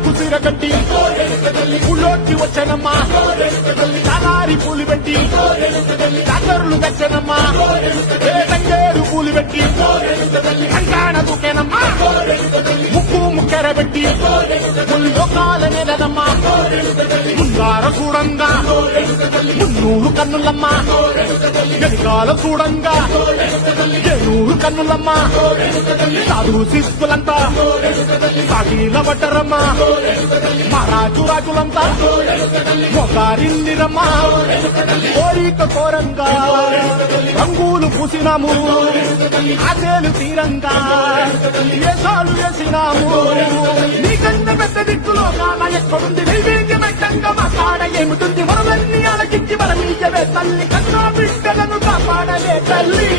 రంగులకు సీర కట్టి ఊళ్ళోకి వచ్చనమ్మా కలారి పూలు పెట్టి డాక్టర్లు తెచ్చనమ్మా తంగేరు పూలు పెట్టి కంకాణ దూకేనమ్మా ముక్కు ముక్కెర పెట్టి లోకాల నెలదమ్మా ముందార చూడంగా మున్నూరు కన్నులమ్మా వెనకాల చూడంగా ఏనూరు కన్నులమ్మా సాధు శిస్తులంతా సాగిల పడ్డరమ్మా మహారాజు రాజులంతా మోకారిందిరమ్మా కోరిక కోరంగా రంగులు పూసినాము ఆశలు తీరంగా వేషాలు వేసినాము నీకన్న పెద్ద దిక్కులో కాల ఎక్కడుంది నైవేద్యమంటంగా మా కాడ ఏమిటుంది మనమన్నీ అలకించి మన మీయవే తల్లి కన్నా బిడ్డలను కాపాడలే తల్లి